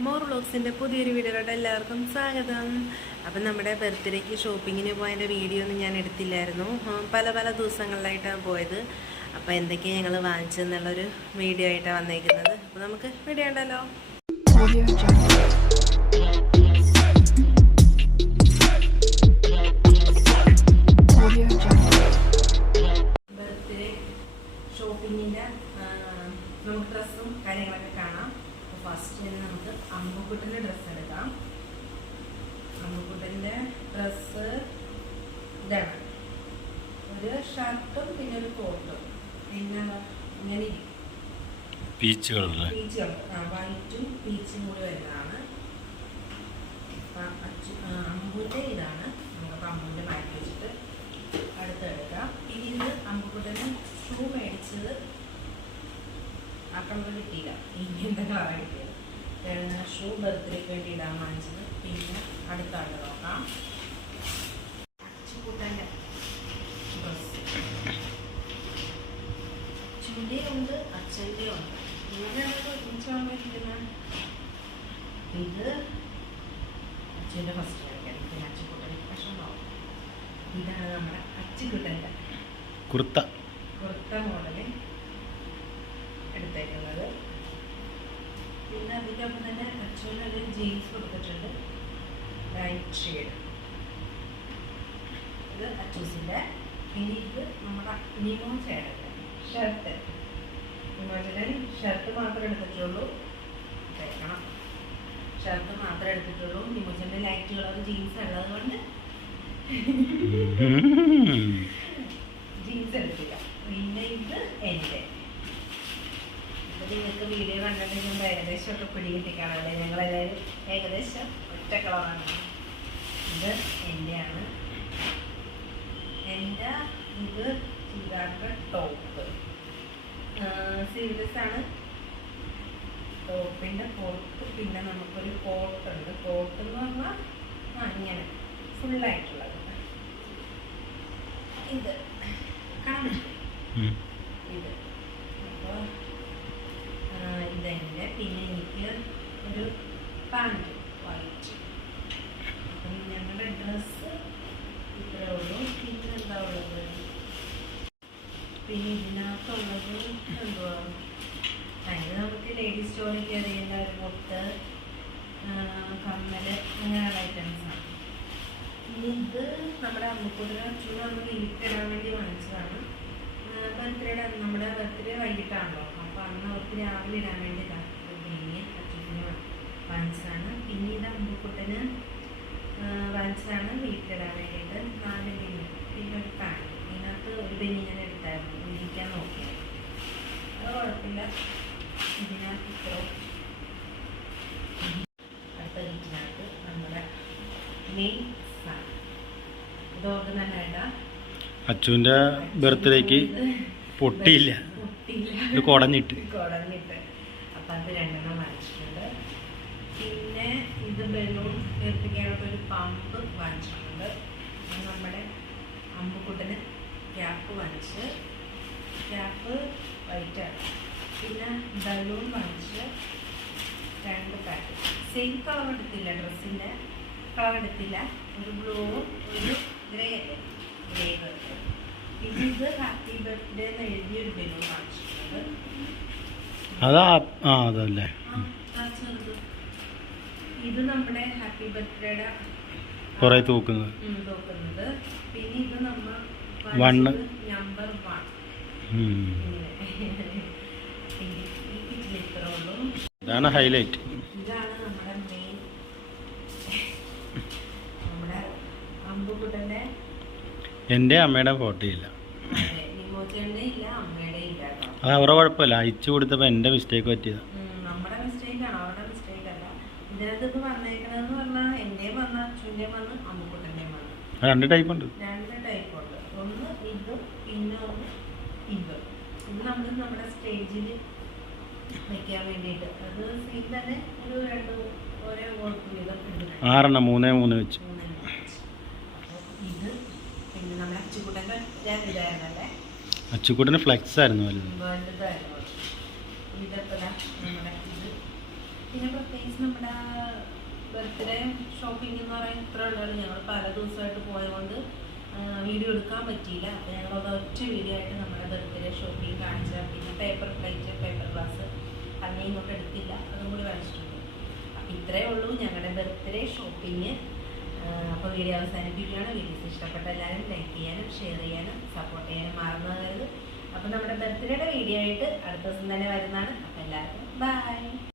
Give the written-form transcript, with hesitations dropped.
More വ്ളോഗ്സിൻ്റെ പുതിയൊരു വീഡിയോയിലോട്ട് എല്ലാവർക്കും സ്വാഗതം. അപ്പം നമ്മുടെ ബർത്ത്ഡേക്ക് ഷോപ്പിങ്ങിന് പോയതിൻ്റെ വീഡിയോ ഒന്നും ഞാൻ എടുത്തില്ലായിരുന്നു. പല പല ദിവസങ്ങളിലായിട്ടാണ് പോയത്. അപ്പോൾ എന്തൊക്കെയാണ് ഞങ്ങൾ വാങ്ങിച്ചതെന്നുള്ളൊരു വീഡിയോ ആയിട്ടാണ് വന്നേക്കുന്നത്. അപ്പോൾ നമുക്ക് വീഡിയോ ഉണ്ടല്ലോ. ബർത്ത്ഡേ ഷോപ്പിങ്ങിൻ്റെ നമുക്ക് ഡ്രസ്സും കാര്യങ്ങളൊക്കെ കാണാം. ഫസ്റ്റ് തന്നെ നമുക്ക് അമ്മുക്കുട്ടൻ്റെ ഡ്രസ്സ് എടുക്കാം. അമ്മുക്കുട്ടൻ്റെ ഡ്രസ്സ് ഇതാണ്, ഒരു ഷർട്ടും പിന്നെ ഒരു കോട്ടും, പിന്നെ ഇങ്ങനെ പീച്ച് കളർ, വൈറ്റും പീച്ചും കൂടി വരുന്നതാണ്. അമ്പൂൻ്റെ ഇതാണ്. നമുക്ക് അമ്പൂൻ്റെ മാറ്റി വെച്ചിട്ട് അടുത്തെടുക്കാം. പിന്നെ ഇത് അമ്മുക്കുട്ടന് ഷൂ മേടിച്ചത് ആ കളർ കിട്ടിയില്ല, ഇങ്ങനത്തെ കളറാണ് കിട്ടിയത്. ഷൂ ബർത്ത്ഡേക്ക് വേണ്ടി ഇടാൻ വാങ്ങിച്ചത്. പിന്നെ അടുത്ത ആൾ നോക്കാം. അച്ചുകൂട്ടൻ്റെ ഡ്രസ്സ് അച്ഛൻ്റെ ഉണ്ട്, അച്ഛൻ്റെ ഉണ്ട്. ഇങ്ങനെയാണ് ഒരുമിച്ചാണ് ഇരിക്കുന്നത്. ഇത് അച്ഛൻ്റെ ഫസ്റ്റ് കഴിക്കാൻ, പിന്നെ അച്ചുകൂട്ടൻ്റെ പ്രശ്നം നോക്കാം. ഇതാണ് നമ്മുടെ അച്ചുകൂട്ടൻ്റെ കുർത്ത മോഡല് എടുത്തേക്കുന്നത്. പിന്നെ അതിനൊപ്പം തന്നെ അച്ഛനൊരു ജീൻസ് കൊടുത്തിട്ടുണ്ട്, ലൈറ്റ് ഷെയ്ഡ്. ഇത് അച്ചൂസിൻ്റെ. പിന്നെ ഇത് നമ്മുടെ നിമോ ചേട്ടൻ്റെ ഷർട്ട്. നിമോചേട്ടൻ ഷർട്ട് മാത്രമേ എടുത്തിട്ടുള്ളൂ, തേക്കണം. ഷർട്ട് മാത്രമേ എടുത്തിട്ടുള്ളൂ. നിമോചേട്ടൻ്റെ ലൈറ്റ് കളർ ജീൻസ് ഉള്ളത് കൊണ്ട് ജീൻസ് എടുത്തില്ല. പിന്നെ ഇത് എൻ്റെ. നിങ്ങൾക്ക് വീഡിയോ കണ്ടിട്ട് ഞങ്ങൾ ഏകദേശം ഒക്കെ പിടികിട്ടിക്കാണല്ലേ. ഞങ്ങളെല്ലാവരും ഏകദേശം ഒറ്റ കളറാണ്. ഇത് എൻ്റെയാണ്. എൻ്റെ ഇത് ചുരിദാറിൻ്റെ ടോപ്പ് സ്ലീവ്ലെസ് ആണ്. ടോപ്പിൻ്റെ പുറത്ത് പിന്നെ നമുക്കൊരു കോട്ടുണ്ട്. കോട്ട് എന്ന് പറഞ്ഞാൽ ഇങ്ങനെ ഫുള്ളായിട്ടുള്ളത്. ഇത് കാണാൻ ഇത്. അപ്പോൾ ഇതെൻ്റെ. പിന്നെ എനിക്ക് ഒരു പാൻറ് വൈറ്റ്. അപ്പം ഞങ്ങളുടെ ഡ്രസ്സ് ഇത്രേ ഉള്ളൂ. പിന്നെ എന്താ ഉള്ളത്, പിന്നെ ഇതിനകത്തുള്ളത് എന്തുവാ, അതിന് നമുക്ക് ലേഡീസ് സ്റ്റോറിൽ കയറിയുള്ള ഒരു പൊട്ട്, കമ്മൽ, അങ്ങനെയുള്ള ഐറ്റംസാണ്. ഇത് നമ്മുടെ അമ്മുക്കുട്ടന് അച്ഛനും നമ്മൾ വീട്ടിലിടാൻ വേണ്ടി വാങ്ങിച്ചതാണ്. ബർത്ത്ഡേയുടെ നമ്മുടെ ബർത്ത്ഡേ വൈകിട്ടാണല്ലോ, അപ്പോൾ അന്ന് അവർക്ക് രാവിലെ ഇടാൻ വേണ്ടി പിന്നെ അച്ഛന് വാങ്ങിച്ചതാണ്. പിന്നെ ഇത് അമ്മുക്കുട്ടന് വാങ്ങിച്ചതാണ് വീട്ടിലിടാൻ വേണ്ടിയിട്ട്. 4 ബെന്നി, പിന്നെ ഒരു പാൻറ്. ഇതിനകത്ത് ഒരു ബെന്നി ഞാൻ എടുത്തായിരുന്നു, ഇരിക്കാൻ നോക്കിയത്. അത് കുഴപ്പമില്ല. ഇതിനകത്ത് ഇത്രോ. അടുത്ത ഇതിനകത്ത് നമ്മുടെ മെയിൻ സാധനം ഇതോർത്ത് നല്ല ഇടാം. അച്ചുവിൻ്റെ ബർത്ത്ഡേക്ക് പൊട്ടിയില്ല, കുടഞ്ഞിട്ട്. അപ്പം അത് 2 വാങ്ങിച്ചിട്ടുണ്ട്. പിന്നെ ഇത് ബലൂൺ ഏൽപ്പിക്കാനുള്ള ഒരു പമ്പ് വാങ്ങിച്ചിട്ടുണ്ട്. നമ്മുടെ അമ്മുക്കുട്ടന് ക്യാപ്പ് വാങ്ങിച്ച്, ക്യാപ്പ് വൈറ്റാണ്. പിന്നെ ബലൂൺ വാങ്ങിച്ച് 2 പാക്കറ്റ്. സെയിം കളർ എടുത്തില്ല, ഡ്രസ്സിൻ്റെ കളർ എടുത്തില്ല. ഒരു ബ്ലൂവും ഒരു ഗ്രേ കളർ. ഇത് ഹാപ്പി ബർത്ത്ഡേ എന്ന് എഴുതിയൊരു ബലൂൺ വാങ്ങിച്ചിട്ടുണ്ട്. അതല്ലേ ഇത് നമ്മുടെ ഹാപ്പി ബർത്ത്ഡേയുടെ കുറെ തൂക്കുന്നത്. പിന്നെ ഇത് നമ്മൾ നമ്പർ 1. ഇതാണ് ഹൈലൈറ്റ്. ഇതാണ് നമ്മുടെ മെയിൻ. നമ്മുടെ അമ്പുകുട്ടൻ്റെ എൻ്റെ അമ്മയുടെ ഫോട്ടോ ഇല്ല, നിമോചേട്ടൻ്റെ ഇല്ല, അമ്മയുടെ ഇല്ല. അത് അവരുടെ കുഴപ്പമില്ല, അയച്ചു കൊടുത്തപ്പോൾ എൻ്റെ മിസ്റ്റേക്ക് പറ്റിയതാണ്. നമ്മുടെ മിസ്റ്റേക്കാണ്, അവരുടെ മിസ്റ്റേക്ക് അല്ല. ഇതിനകത്ത് ഇപ്പോൾ വന്നേക്കണമെന്ന് പറഞ്ഞാൽ എൻ്റെയും വന്ന് അച്ഛൻ്റെയും വന്ന് അമ്മുക്കുട്ടൻ്റെയും വന്ന് 2 ടൈപ്പ് ഉണ്ട്. 2 ടൈപ്പ് ഉണ്ട്. ഒന്ന് ഇതും പിന്നെ ഒന്ന് ഇതും. ഇത് നമ്മൾ നമ്മുടെ സ്റ്റേജിൽ വയ്ക്കാൻ വേണ്ടിയിട്ട് അത് സെയിം തന്നെ ഒരു 2 ഓരോ വോട്ട് വീതം ഇടുന്നുണ്ട്. 6 3 വെച്ച്. ഇത് പിന്നെ നമ്മുടെ അച്ചുകൂട്ടൻ്റെ ഇതായിരുന്നല്ലേ, അച്ചുകൂട്ടന് ഫ്ലെക്സ് ആയിരുന്നു വലുത്. വലുതായിരുന്നു. ഇതപ്പോൾ നമ്മുടെ ഇത് പിന്നെ പ്രത്യേകിച്ച് നമ്മുടെ ബർത്ത്ഡേ ഷോപ്പിംഗ് എന്ന് പറയുന്നത് ഇത്ര ഉള്ളൂ. ഞങ്ങൾ പല ദിവസമായിട്ട് പോയതുകൊണ്ട് വീഡിയോ എടുക്കാൻ പറ്റിയില്ല. അപ്പോൾ ഞങ്ങൾ ഒരൊറ്റ വീഡിയോ ആയിട്ട് നമ്മുടെ ബർത്ത്ഡേ ഷോപ്പിംഗ് കാണിച്ച, പിന്നെ പേപ്പർ പ്ലേറ്റ്, പേപ്പർ ഗ്ലാസ് അങ്ങനെ ഇങ്ങോട്ട് എടുത്തില്ല, അതും കൂടി കാണിച്ചിട്ടുണ്ട്. അപ്പോൾ ഇത്രയേ ഉള്ളൂ ഞങ്ങളുടെ ബർത്ത്ഡേ ഷോപ്പിംഗ്. അപ്പോൾ വീഡിയോ അവസാനിപ്പിക്കുകയാണ്. വീഡിയോസ് ഇഷ്ടപ്പെട്ട എല്ലാവരും ലൈക്ക് ചെയ്യാനും ഷെയർ ചെയ്യാനും സപ്പോർട്ട് ചെയ്യാനും മറന്നു. അപ്പോൾ നമ്മുടെ ബർത്ത്ഡേയുടെ വീഡിയോ ആയിട്ട് അടുത്ത ദിവസം തന്നെ വരുന്നതാണ്. അപ്പോൾ എല്ലാവർക്കും ബൈ.